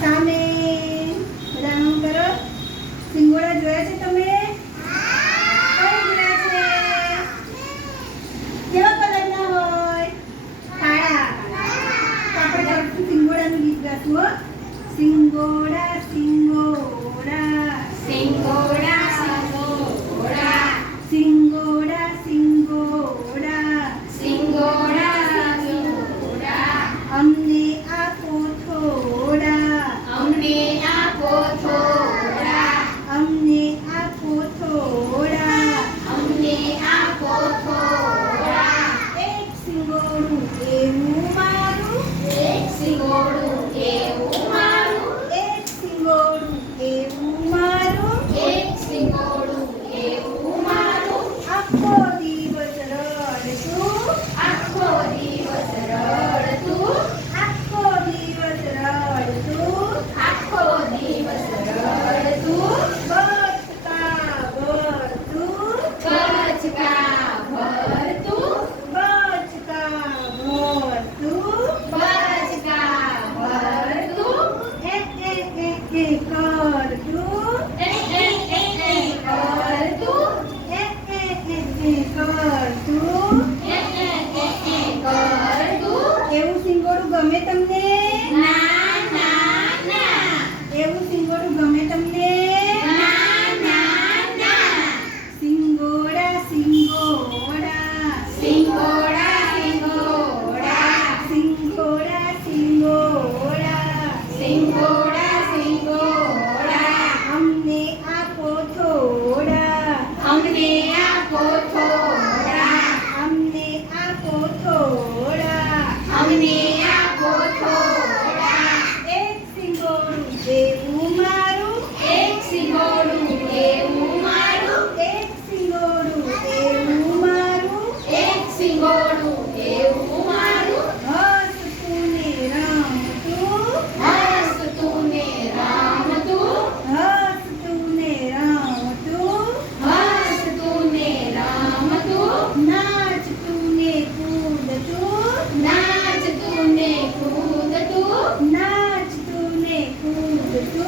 સામે બધાનું કરો. સિંગોડા જોયા છે તમે? સિંગોડા સિંગોડા સિંગોડા સિંગોડા સિંગોડા સિંગોડા तो गमे तमने Jesús.